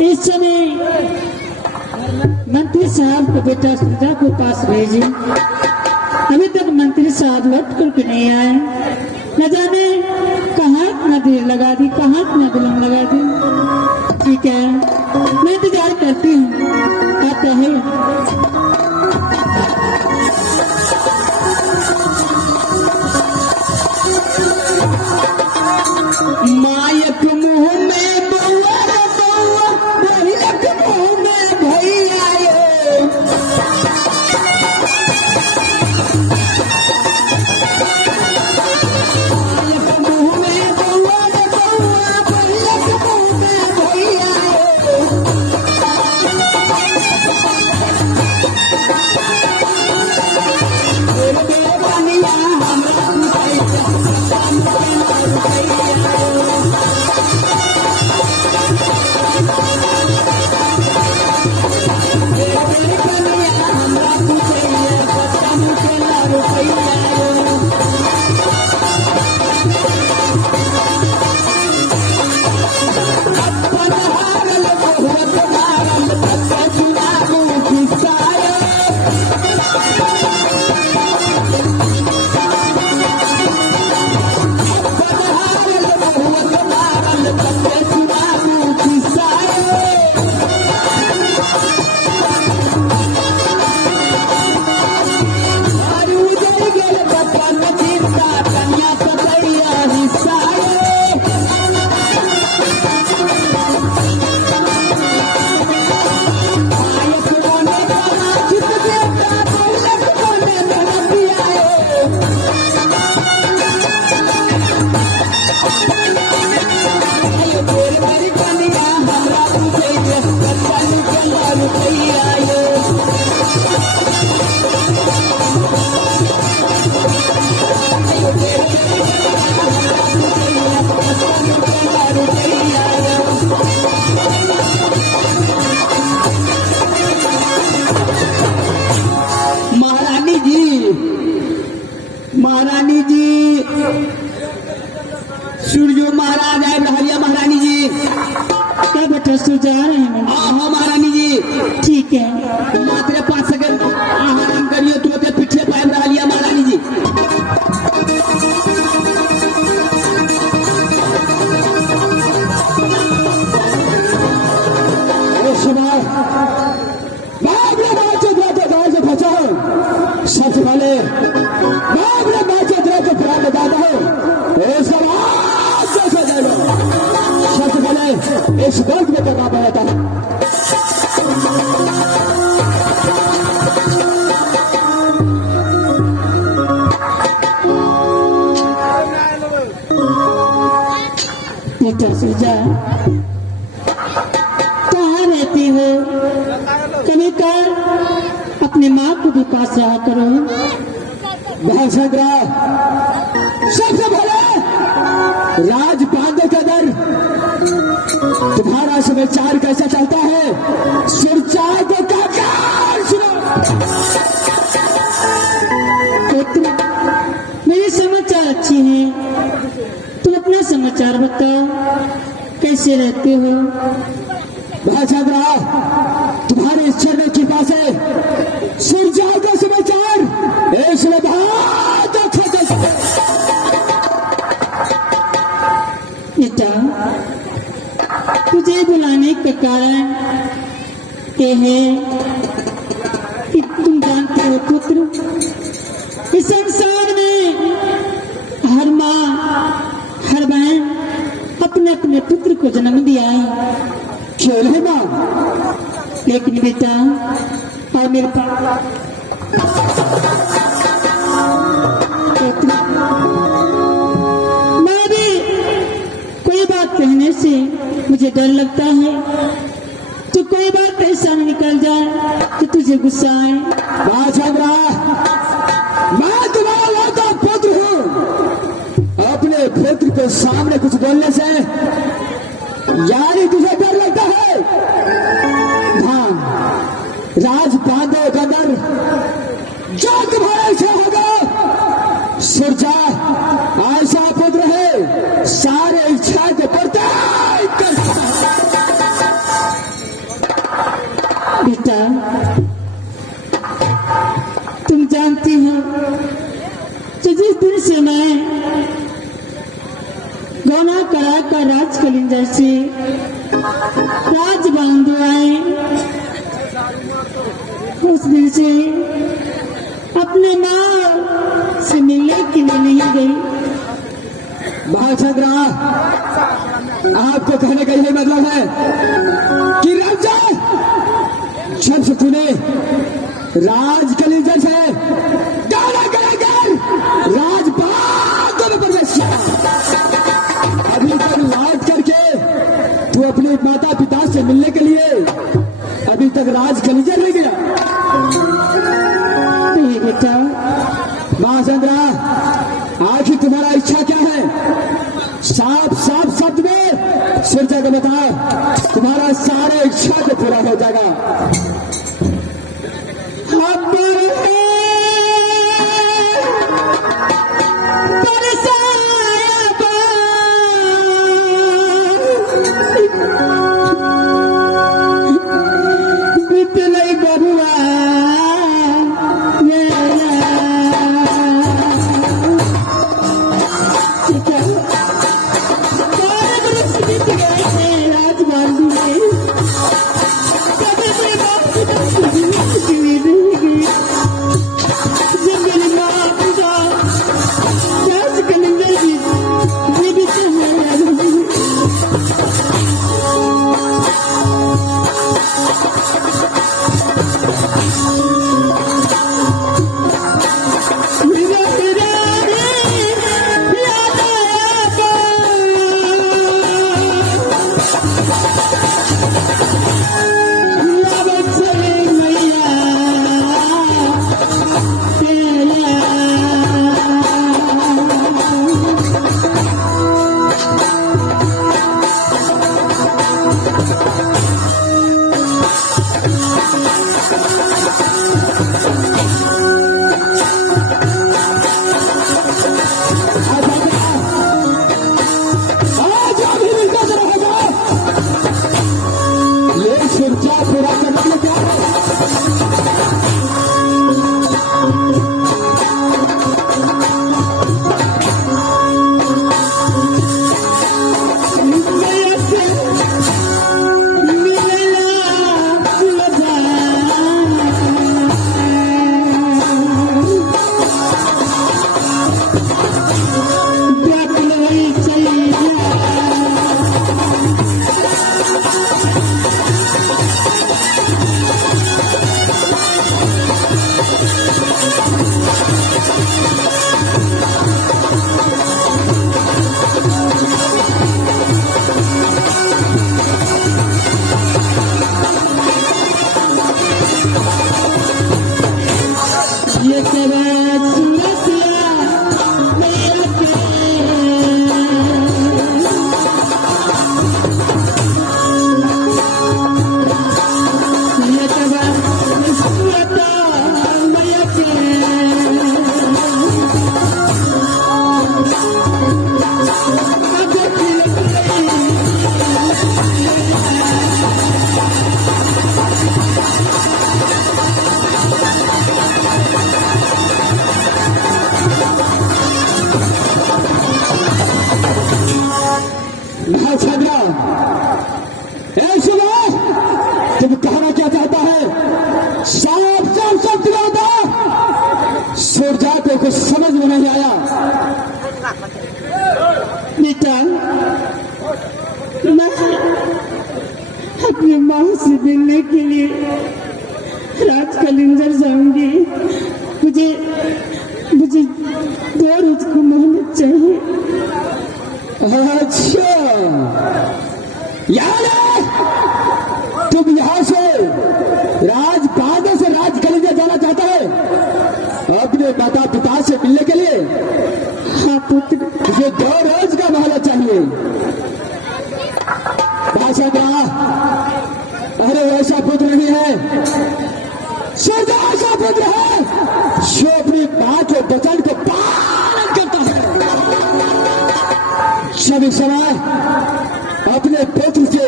इस समय मंत्री साहब को बेटा सुधा को पास भेजे। अभी तक मंत्री साहब लौट करके नहीं आए। न जाने कहाँ इतना देर लगा दी, कहाँ इतना विलम्ब लगा दी। ठीक है, मैं इंतजार करती हूँ, आता है। मायक मुँह में बउआ बउआ, बहिलक मुँह में भैया ये। मायक मुँह में बउआ बउआ, बहिलक मुँह में भैया ये। तेरे बनिया हमरा महारानी जी, सूर्यो महाराज है, नहरिया महारानी जी। क्या बेटा सो जा रहे हैं? हाँ महारानी जी। ठीक है, मात्र 5 सेकंड आराम करियो, तो पीछे पाए नहरिया महारानी जी। सबसे पहले सबसे पहले इस वर्ग में करना पड़ा था। बेटा सुजा, कहाँ रहती हो? कभी कर अपने माँ को भी पास रहा करो। सबसे पहले राज पांडे के दर तुम्हारा समाचार कैसा चलता है? सुरचा को काका सुनो। पुत्र, मेरे समाचार अच्छे हैं। तुम अपना समाचार बताओ, कैसे रहते हो? भाषाग्रा, तुम्हारे ईश्वर में कृपा से सुरजा का समाचार इसमें बहुत अच्छा चलता है। बेटा, तुझे बुलाने का कारण ये है कि तुम जानते हो पुत्र, इस संसार में हर माँ हर बहन अपने अपने पुत्र को जन्म दिया है। क्यों नहीं मां? लेकिन बेटा, और मेरे पास पुत्र, मैं भी कोई बात कहने से मुझे डर लगता है, तो कोई बात ऐसा न निकल जाए तो तुझे गुस्सा आए। भाषाग्रा, मैं तुम्हारा लौटा पुत्र हूं। अपने पुत्र के सामने कुछ बोलने से यानी तुझे डर लगता है? हाँ, राज बांधो के अंदर जो तुम्हारा इच्छा होगा। सुरजा ऐसा पुत्र है, सारे इच्छा को पूर्ति कर सकता है। बेटा, तुम जानती हो कि जिस दिन से मैं गौना करा कर राज कलिंजर से राज बांधो आए, उस दिन से अपने माँ से मिलने के लिए नहीं गई। भाषाग्रा, आपको कहने का यही मतलब है कि राजा, जब से तूने राज कलिंजर से गाना कराकर राजबाग में प्रवेश किया, अभी तक लौट करके तू अपने माता पिता से मिलने के लिए अभी तक राज कलिंजर नहीं गया। तो ये बेटा, महाचंद्रा, आखिर तुम्हारा इच्छा क्या है? साफ साफ शब्द में सुरजा को बता, तुम्हारा सारे इच्छा को पूरा हो जाएगा। ए सुनो, तुम कहना क्या चाहता है? साफ साफ सब दिया होता। सूरजा को कुछ समझ में नहीं आया। बेटा, मैं अपनी माँ से मिलने के लिए राज कलिंजर जाऊंगी। मुझे मुझे 2 रोज को मोहलत चाहिए। अच्छा, याद है तुम यहां से राजबागों से राज कलिंजर जाना चाहता है अपने माता पिता से मिलने के लिए? हाँ पुत्र। तुझे 2 रोज का मोहलत चाहिए। अरे ऐसा पुत्र नहीं है, सूरजा ऐसा पुत्र है जो अपनी मां के वचन को पालन करता है। सभी समय अपने पुत्र से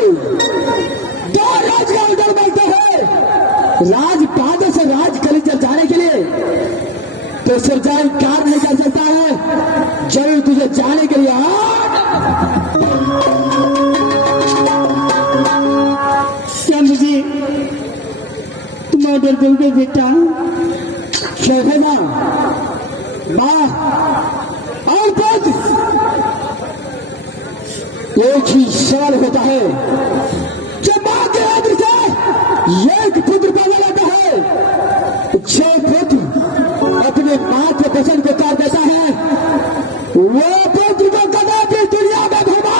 2 रोज के अंदर बढ़ता है राजपादों से राज कलिंजर जाने के लिए। तो सूरजा इनकार नहीं कर सकता है, जरूर तुझे जाने के लिए क्या मुझे तुम ऑर्डर दोगे बेटा? क्या है ना मां और पुत्र एक ही सवाल होता है। जब मां के आदर से एक पुत्र पैदा होता है, जो पुत्र अपने मां के पसंद को कर देता है वो पुत्र को कदापि दुनिया में घुमा।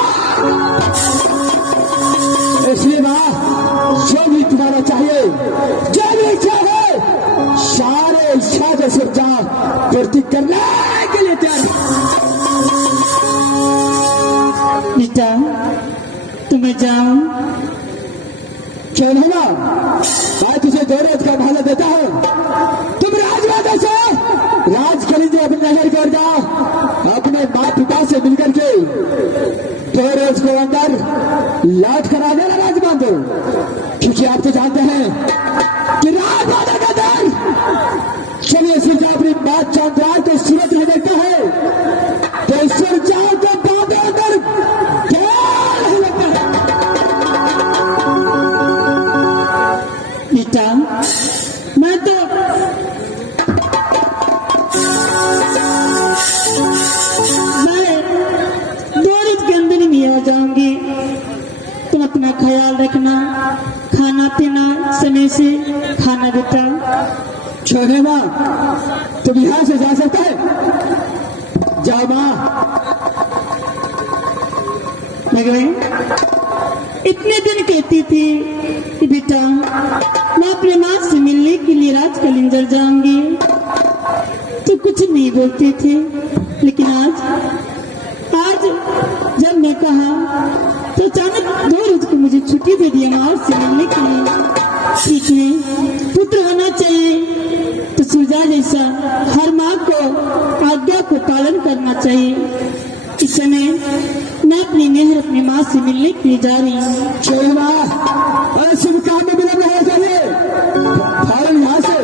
इसलिए मां जो भी तुम्हारा चाहिए, जो भी इच्छा है, सारे इच्छा को सूरजा पूर्ति करने के लिए तैयार बेटा, तुम्हें जाऊं? क्यों नहीं मां, मैं तुझे 2 रोज का मोहलत देता हूं। तुम राजवादा से राज कलिंजर अपने नहर कर जाओ, अपने माँ पिता से मिलकर के 2 रोज को अंदर लौट कर आ जाना राजबांधो। क्योंकि आप तो जानते हैं कि राजवादा का दल चलिए सूरजा अपनी बात चाहता है तो सूरत में देखता है तो सूरजा को बातें अंदर नहीं लगता है। बेटा, मैं तो मैं 2 रोज के अंदर ही नहीं आ जाऊंगी। तुम अपना ख्याल रखना, खाना पीना समय से खाना बेटा। छोड़े मां, तुम यहां से जा सकते हैं? जाओ मां। मगर इतने दिन कहती थी कि बेटा मैं अपने माँ से मिलने के लिए राज कलिंजर जाऊंगी, तो कुछ नहीं बोलते थे। लेकिन आज जब मैं कहा तो अचानक 2 रोज को मुझे छुट्टी दे दी माँ से मिलने के लिए। ठीक है, पुत्र होना चाहिए तो सूरजा जैसा हर माँ को आज्ञा को पालन करना चाहिए। इस समय मैं अपनी मेहर अपनी माँ से मिलने के लिए जा रही हूँ। छोड़े मां, अरे शुभ काम में विलंब नहीं चाहिए। फौरन यहां से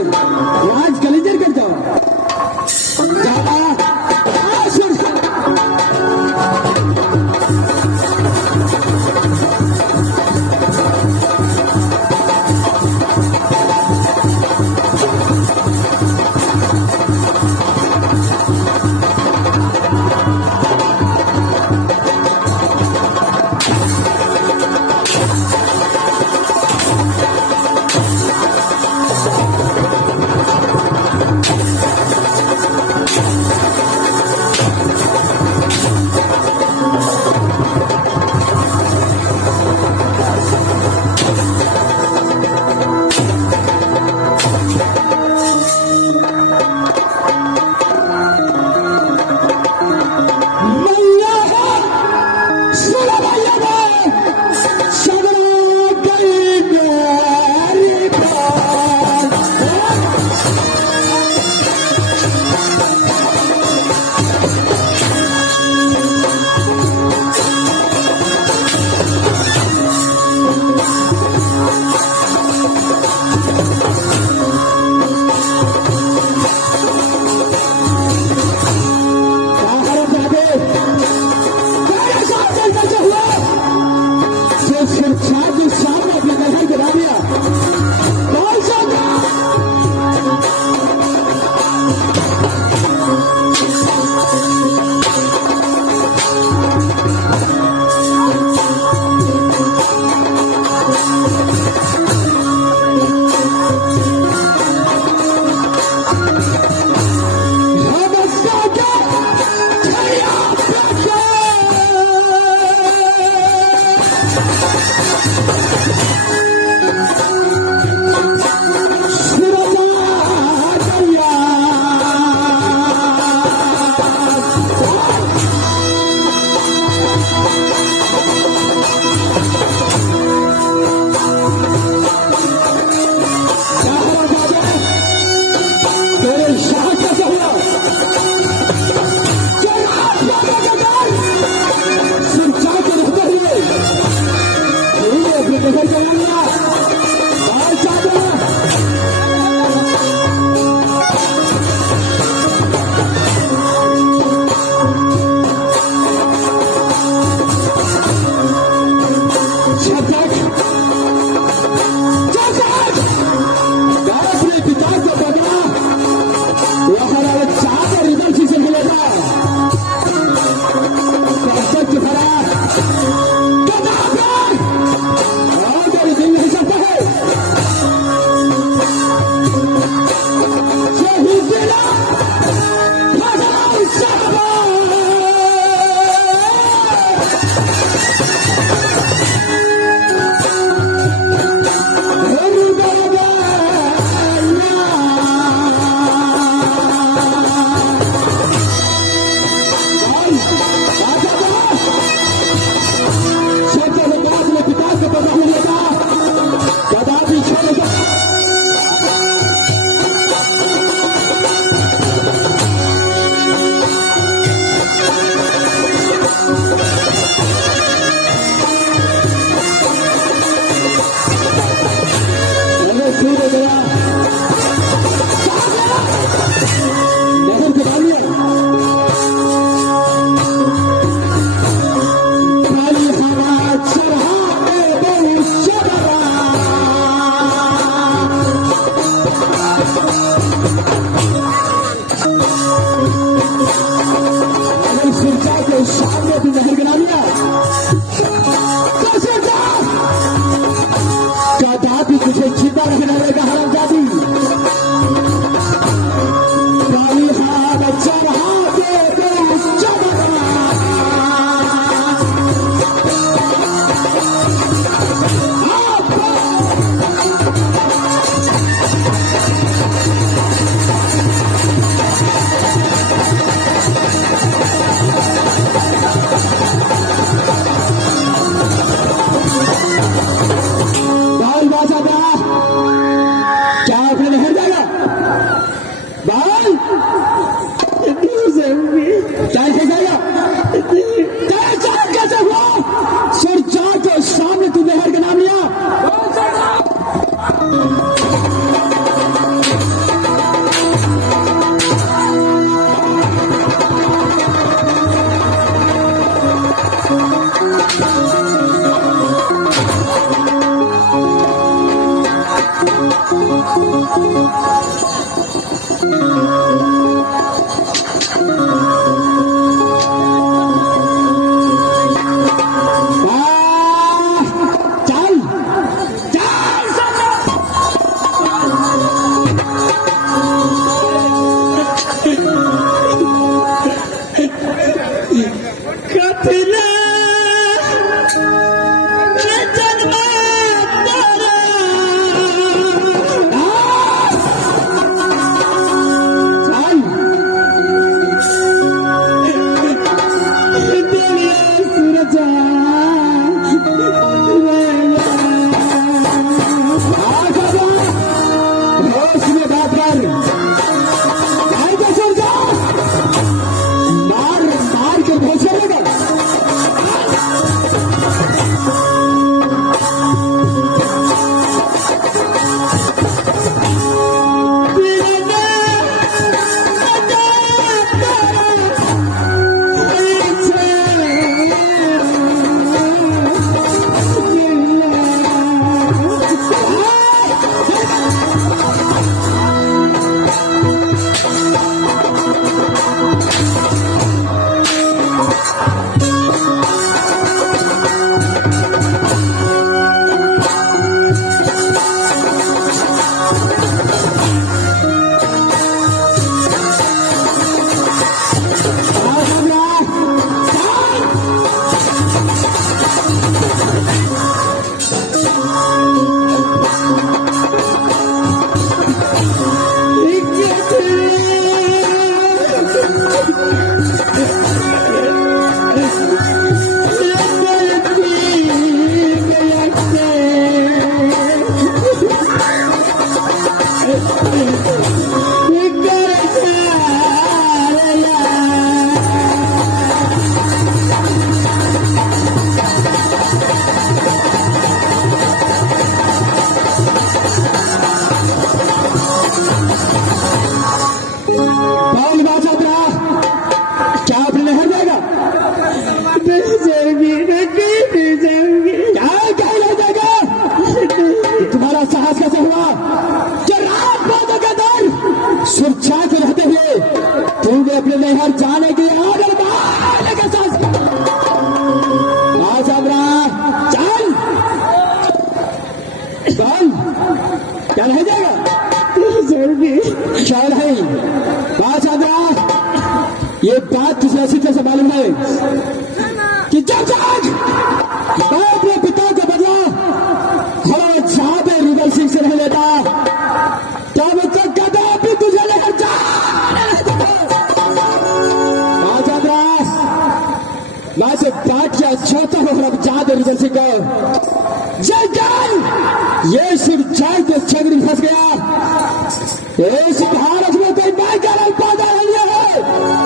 राज कलिंजर कर जाओ। जाओ मां। शहर जाने के आगे बढ़ने के साथ आज हमरा चल चल क्या रह जाएगा जरूरी क्या नहीं आज हमरा ये बात तुझे अच्छी तरह से मालूम है कि जब तक मैं अपने पिता का बदला हमारे साहब रिवर सिंह से नहीं लेता तब तक कदापि तुझे लेकर जा मैं से बात किया छोटा हो रहा जाद रिवर सिंह का जय जय ये सिर्फ जय के छगड़ी फंस गया इस भारत में कोई मैं क्या नहीं पैदा नहीं है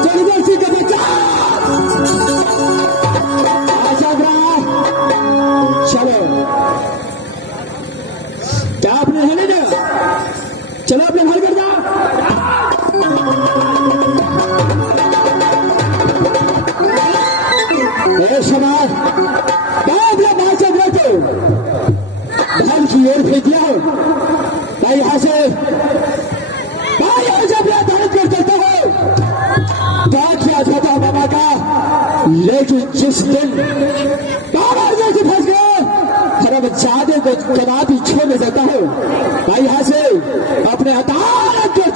जो रिवर सिंह का बच्चा चलो क्या आपने रहने देगा चलो अपने घर कर जाओ समाज अपने बात से बैठो धन की ओर फेंक दिया हो भाई यहां से अपना धन कर चलता हो बात किया जाता बाबा का लेकिन जिस दिन बाबा जैसे फंस गए खरब जादे को कदापि छोड़ नहीं सकता हो भाई यहां से अपने अदालत कर